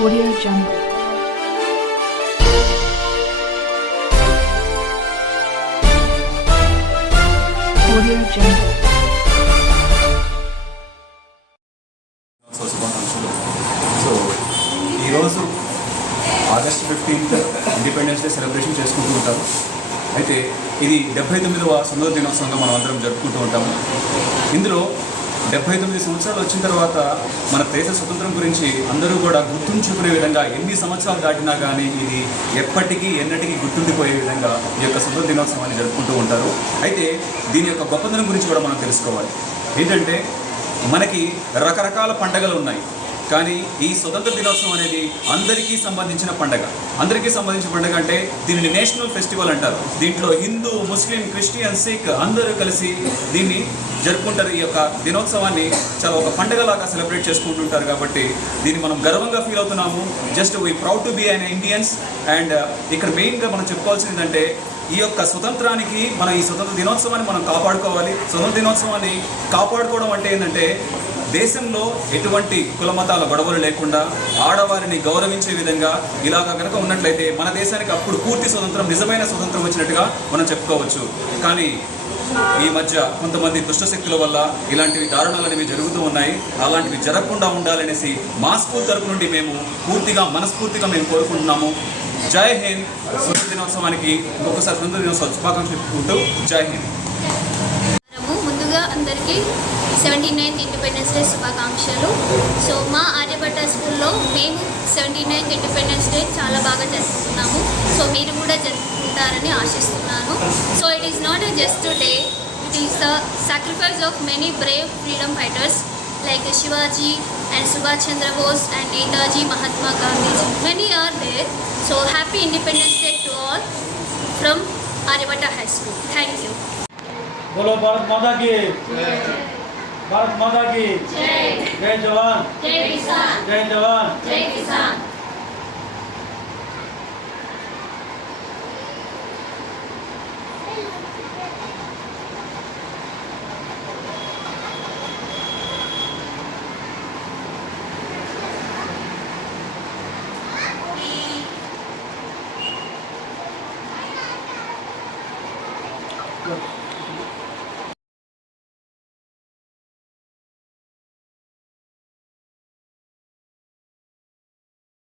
Audio Jungle. Audio Jungle. So ఈరోజు August fifteenth Independence Day celebration చేసుకుంటూ ఉంటారు అయితే ఇది డెబ్బై తొమ్మిదవ సుందర దినోత్సవంగా మనం అందరం జరుపుకుంటూ ఉంటాము ఇందులో డెబ్బై తొమ్మిది సంవత్సరాలు వచ్చిన తర్వాత మన దేశ స్వతంత్రం గురించి అందరూ కూడా గుర్తుంచుకునే విధంగా ఎన్ని సంవత్సరాలు దాటినా కానీ ఇది ఎప్పటికీ ఎన్నటికీ గుర్తుండిపోయే విధంగా ఈ యొక్క స్వతంత్ర దినోత్సవాన్ని జరుపుకుంటూ ఉంటారు. అయితే దీని యొక్క గొప్పతనం గురించి కూడా మనం తెలుసుకోవాలి. ఏంటంటే మనకి రకరకాల పండగలు ఉన్నాయి. కానీ ఈ స్వతంత్ర దినోత్సవం అనేది అందరికీ సంబంధించిన పండగ. అందరికీ సంబంధించిన పండగ అంటే దీనిని నేషనల్ ఫెస్టివల్ అంటారు. దీంట్లో హిందూ ముస్లిం క్రిస్టియన్ సిక్ అందరూ కలిసి దీన్ని జరుపుకుంటారు. ఈ యొక్క దినోత్సవాన్ని చాలా ఒక పండగలాగా సెలబ్రేట్ చేసుకుంటుంటారు కాబట్టి దీన్ని మనం గర్వంగా ఫీల్ అవుతున్నాము. Just we proud to be an Indians and ఇక్కడ మెయిన్గా మనం చెప్పుకోవాల్సింది ఏంటంటే ఈ యొక్క స్వతంత్రానికి మనం ఈ స్వతంత్ర దినోత్సవాన్ని మనం కాపాడుకోవాలి. స్వతంత్ర దినోత్సవాన్ని కాపాడుకోవడం అంటే ఏంటంటే దేశంలో ఎటువంటి కులమతాల గొడవలు లేకుండా ఆడవారిని గౌరవించే విధంగా ఇలాగ కనుక ఉన్నట్లయితే మన దేశానికి అప్పుడు పూర్తి స్వతంత్రం నిజమైన స్వతంత్రం వచ్చినట్టుగా మనం చెప్పుకోవచ్చు. కానీ ఈ మధ్య కొంతమంది దుష్టశక్తుల వల్ల ఇలాంటివి దారుణాలు అనేవి జరుగుతూ ఉన్నాయి. అలాంటివి జరగకుండా ఉండాలనేసి మా స్కూల్ తరపు నుండి మేము పూర్తిగా మనస్ఫూర్తిగా మేము కోరుకుంటున్నాము. జై హింద్! స్వతంత్ర దినోత్సవానికి ఇంకొకసారి స్వతంత్ర దినోత్సవ శుభాకాంక్షలు చెప్పుకుంటూ జై హింద్! ముందుగా అందరికీ సెవెంటీ నైన్త్ ఇండిపెండెన్స్ డే శుభాకాంక్షలు సో మా ఆర్యభట్ట స్కూల్లో మేము సెవెంటీ నైన్త్ ఇండిపెండెన్స్ డే చాలా బాగా జరుపుకుంటున్నాము సో మీరు కూడా జరుపుకుంటారని ఆశిస్తున్నాను so it is not a just day it is the sacrifice of many brave freedom fighters like Shivaji and Subhash Chandra Bose and Netaji Mahatma Gandhiji many are there so happy independence day to all from Aryabhatta high school thank you बोलो भारत माता की भारत माता की। जय। जवान। जय किसान। जय जवान। जय किसान। Good.